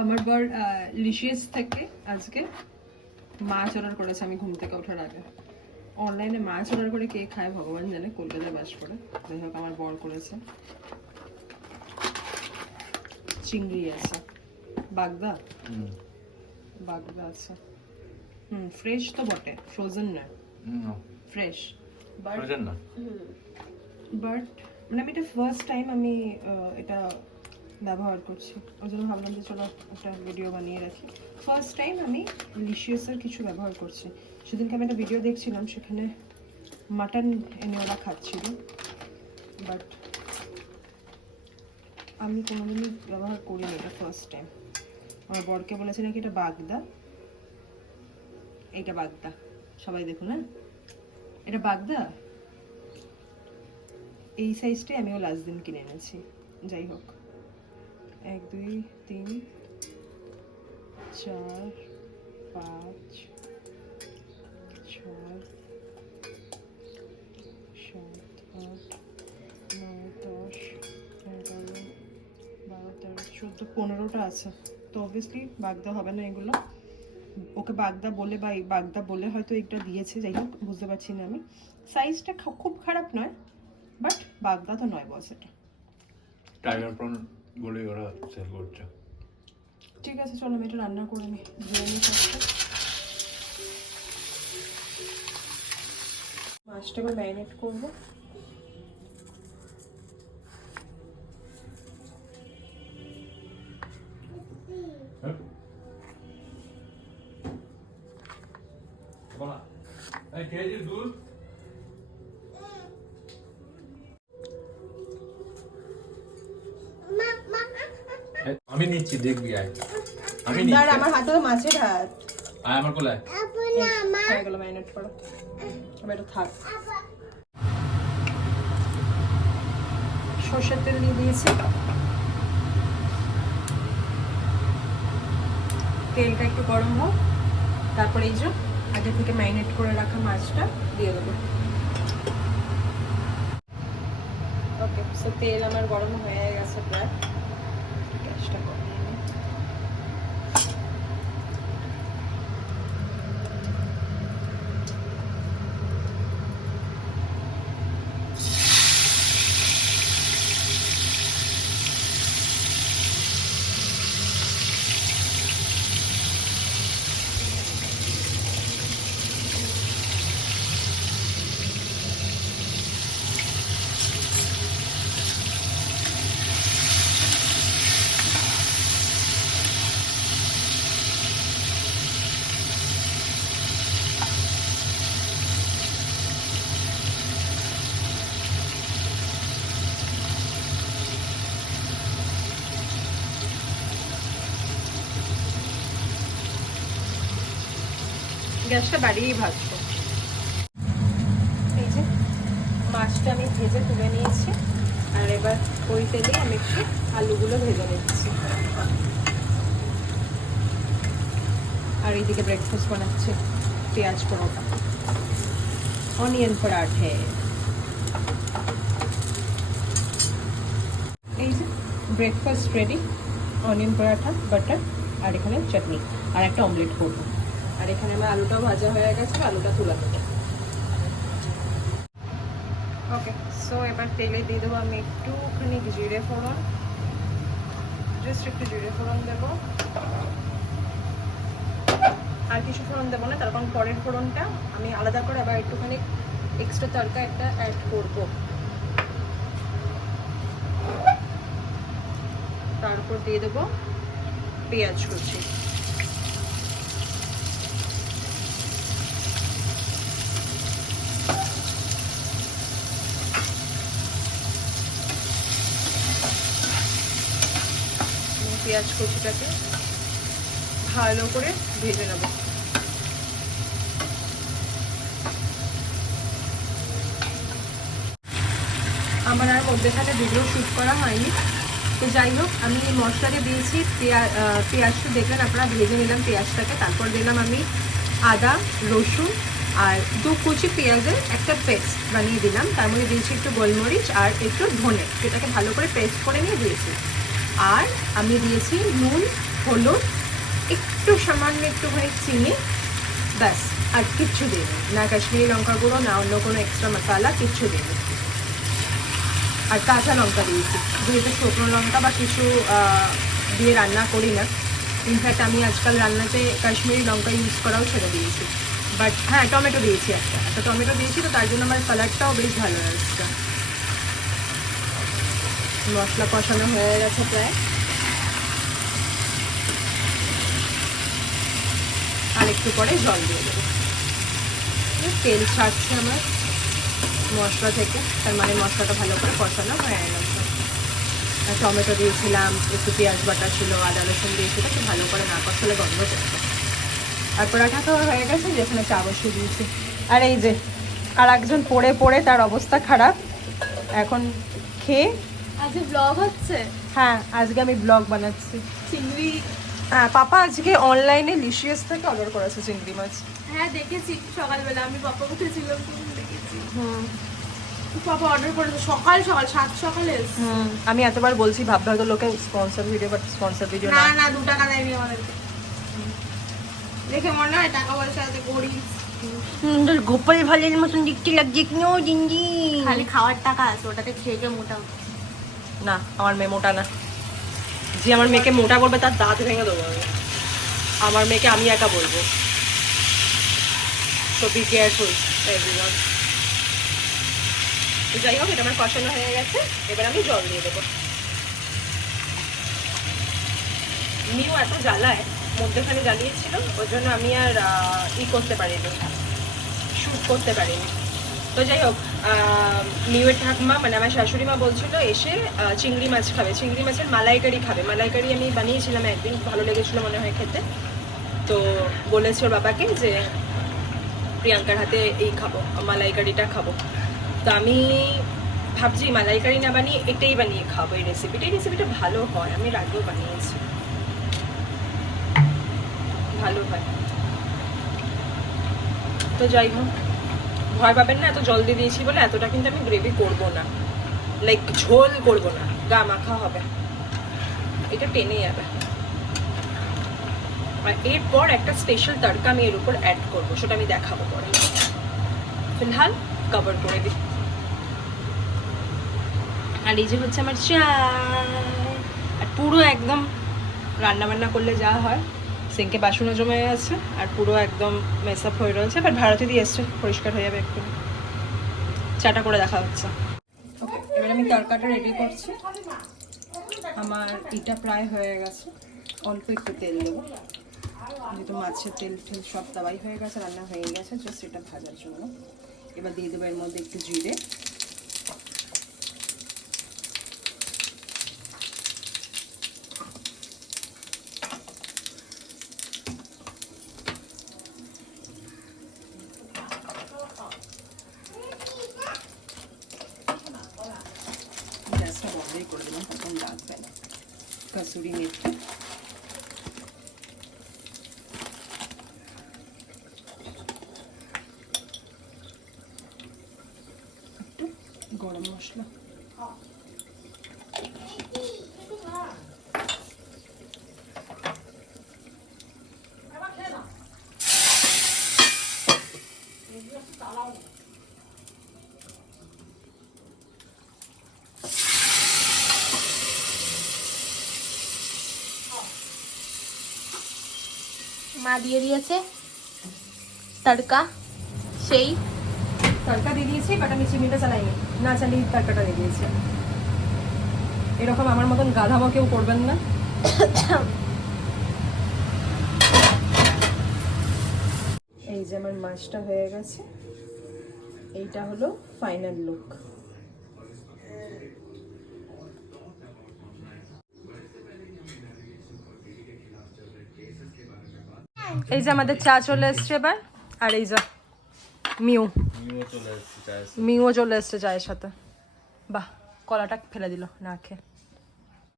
আমার বর লিশিয়াস থেকে আজকে মাছ অর্ডার করেছে আমি ঘুম থেকে ওঠার আগে। অনলাইনে মাছ অর্ডার করে কে খায় ভগবান জানে, কলকাতায় বাস করে। যাই হোক আমার বর করেছে। চিংড়ি আছে, বাগদা বাগদা আছে। ফ্রেশ তো বটে, ফ্রোজেন না, ফ্রেশ। বাট মানে আমি এটা ফার্স্ট টাইম আমি এটা ব্যবহার করছি, ওই জন্য ভাবলাম যে চলো একটা ভিডিও বানিয়ে রাখি। ফার্স্ট টাইম আমি লিশিয়াসের কিছু ব্যবহার করছি। সেদিনকে আমি একটা ভিডিও দেখছিলাম, সেখানে মাটন এনে ওরা খাচ্ছিল, বাট আমি কোনোদিনই ব্যবহার করিনি, এটা ফার্স্ট টাইম। আমার বরকে বলেছে নাকি এটা বাগদা, এইটা বাগদা, সবাই দেখুন। হ্যাঁ এটা বাগদা, এই সাইজটাই আমিও লাস্ট দিন কিনে এনেছি। যাই হোক 1 2 3 4 5 6 7 8 9 10 11 12 13 14 15টা আছে। তো অবভিয়াসলি বাগদা হবে না এগুলো। ওকে বাগদা বলে বা বাগদা বলে হয়তো এটা দিয়েছে, যাই হোক বুঝতে পারছি না আমি। সাইজটা খুব খারাপ নয়, বাট বাগদা তো নয় বস। এটা টাইগার প্রন বলে ওরা সেল করছে। ঠিক আছে চলো আমি এটা রান্না করে নিই, বিরিয়ানি করতে। মাছটা এবার ম্যারিনেট করবো। আমি নিচ্ছি, দেখবি আয়। আমি নিচ্ছি। আমার হাতে তো মাছের হাত। আয় আমার কোলে। হয়ে গেল ম্যারিনেট করা, এবার এটা থাক। সরষের তেল দিয়ে দিয়েছি, তেলটা একটু গরম হোক, তারপরে এই যে আগে থেকে ম্যারিনেট করে রাখা মাছটা দিয়ে দেবো। ওকে, সো তেল আমার গরম হয়ে গেছে প্রায়, গ্যাসটা কমিয়ে নিই। গ্যাসটা বাড়িয়েই ভাজবো। এই যে মাছটা আমি ভেজে তুলে নিয়েছি, আর এবার ওই তেলে আমি একটু আলুগুলো ভেজে নিচ্ছি। আর এইদিকে ব্রেকফাস্ট বানাচ্ছি, পেঁয়াজ পরোটা, অনিয়ন পরাঠে। এই যে breakfast ready, onion paratha, butter, আর এখানে চাটনি, আর একটা অমলেট করবো। আর এখানে আমার আলুটাও ভাজা হয়ে গেছে, আলুটা তুলা দেবো। ওকে, সো এবার তেলে দিয়ে দেবো আমি একটুখানি জিরে ফোড়ন, জাস্ট একটু জিরে ফোড়ন দেবো, আর কিছু ফোড়ন দেবো না, তার কারণ পরের ফোড়নটা আমি আলাদা করে আবার একটুখানি এক্সট্রা তড়কা একটা অ্যাড করবো। তারপর দিয়ে দেবো পেঁয়াজ কুচি, পেঁয়াজ কুচিটাকে ভালো করে ভেজে নেব। আমার আর মধ্যেখানে ভিডিও শ্যুট করা হয়নি, তো যাই হোক আমি মশলাটা দিয়েছি। পেঁয়াজটা দেখলেন আপনারা, ভেজে নিলাম পেঁয়াজটাকে। তারপর দিলাম আমি আদা, রসুন আর 2 কুচি পেঁয়াজের একটা পেস্ট বানিয়ে দিলাম। তার মধ্যে দিয়েছি একটু গোলমরিচ আর একটু ধনে, সেটাকে ভালো করে পেস্ট করে নিয়ে দিয়েছি। আর আমি দিয়েছি নুন, হলুদ, একটু সামান্য একটুখানি চিনি, ব্যাস। আর কিচ্ছু দিইনি, না কাশ্মীরি লঙ্কা গুঁড়ো, না অন্য কোনো এক্সট্রা মশলা, কিচ্ছু দিইনি। আর কাঁচা লঙ্কা দিয়েছি, যেহেতু শুকনো লঙ্কা বা কিছু দিয়ে রান্না করি না। ইনফ্যাক্ট আমি আজকাল রান্নাতে কাশ্মীরি লঙ্কা ইউজ করাও ছেড়ে দিয়েছি। বাট হ্যাঁ, টমেটো দিয়েছি, একটা টমেটো দিয়েছি, তো তার জন্য আমার কালারটাও বেশ ভালো আসছে। মশলা কষানো হয়ে গেছে প্রায়, আর একটু পরে জল দিয়ে দেবো। তেল ছাড়ছে আমার মশলা থেকে, তার মানে মশলাটা ভালো করে কষানো হয়ে গেছে। আর টমেটো দিয়েছিলাম, একটু পেঁয়াজ বাটা ছিল, আদা রসুন দিয়েছিল, একটু ভালো করে না কষালে গন্ধ করবে। আর পরাঠা খাওয়া হয়ে গেছে, যেখানে চা বসিয়ে দিয়েছি। আর এই যে আর একজন পড়ে পড়ে তার অবস্থা খারাপ, এখন খেয়ে। আজ ব্লগ হচ্ছে। হ্যাঁ, আজকে আমি ব্লগ বানাচ্ছি। চিংড়ি, হ্যাঁ, পাপা আজকে অনলাইনে লিশিয়াস থেকে অর্ডার করেছে চিংড়ি মাছ। হ্যাঁ দেখেছি সকালবেলা, আমি পাপা উঠেছিলাম তখন দেখেছি। পাপা অর্ডার করেছে সকাল সকাল 7 সকালে। আমি এতবার বলছি, ভাবতে হয়তো লোকে sponsor video, but sponsor video না না। না 2 টাকা দেয়নি আমাদেরকে, দেখে মনে হয় টাকা পয়সা আছে গরিব। সুন্দর গোপাল ভালের মতন দেখতে লাগছে কেন দিনদি? খালি খাওয়ার টাকা আছে, ওটাতে খেয়ে খেয়ে মোটা হতো। না, আমার মেয়ে মোটা না। যে আমার মেয়েকে মোটা করবে তার দাঁত ভেঙে দেবো আমি। আমার মেয়েকে আমি একা বলবো। So be careful everyone. তো যাই হোক, এটা আমার কষানো হয়ে গেছে, এবার আমি জল দিয়ে দেবো। মিউ এত জ্বালায়, মধ্যেখানে জ্বালিয়েছিল, ওর জন্য আমি আর করতে পারিনি, শ্যুট করতে পারিনি। তো যাই হোক, মিউয়ের ঠাকুমা মানে আমার শাশুড়ি মা বলছিল এসে চিংড়ি মাছ খাবে, চিংড়ি মাছের মালাইকারি খাবে। মালাইকারি আমি বানিয়েছিলাম একদিন, ভালো লেগেছিলো মনে হয় খেতে। তো বলেছে ওর বাবাকে যে প্রিয়াঙ্কার হাতে এই খাবো, মালাইকারিটা খাবো। তো আমি ভাবছি মালাইকারি না বানিয়ে এটাই বানিয়ে খাবো। এই রেসিপিটা ভালো হয়, আমি এর আগেও বানিয়েছি, ভালো হয়। তো যাই হোক, ভয় পাবেন না, এত জল দিয়ে দিয়েছি বলে এতটা কিন্তু আমি গ্রেভি করবো না, লাইক ঝোল করবো না, গা মাখা হবে, এটা টেনে যাবে। আর এরপর একটা স্পেশাল তড়কা আমি এর উপর অ্যাড করবো, সেটা আমি দেখাবো পরে। ফিলহাল কভার করে দিই। আর এই যে হচ্ছে আমার চা, আর পুরো একদম রান্না বান্না করলে যা হয়, সিঙ্কে বাসনও জমে আছে, আর পুরো একদম মেসআপ হয়ে রয়েছে। এবার ভারতে দিয়ে এসছে, পরিষ্কার হয়ে যাবে একটু। চাটা করে দেখা হচ্ছে। ওকে, এবার আমি তরকাটা রেডি করছি। আমার এটা প্রায় হয়ে গেছে, অল্প একটু তেল দেবো, যেহেতু মাছের তেল টেল সব দাবাই হয়ে গেছে, রান্না হয়ে গেছে, জাস্ট এটা ভাজার জন্য। এবার দিয়ে দেবো এর মধ্যে একটু জিরে, গ্যাসটা বন্ধই করে দিলাম, তখন লাগবে না। কাসুরি মেথি, একটু গরম মশলা, মা দিয়ে দিয়েছে তড়কা, সেই তড়কা দিয়ে দিয়েছি, বাট আমি চিনিটা চালাইনি, না চালিয়ে তড়কাটা দিয়ে দিয়েছি। এরকম আমার মতন গাধামো কেউ করবেন না। এই যে আমার মাছটা হয়ে গেছে, এইটা হলো ফাইনাল লুক। এই যে আমাদের চা চলে এসছে এবার, আর এই যে মিউও চলে এসছে চায়ের সাথে। বাহ, কলাটা ফেলে দিল না খেয়ে।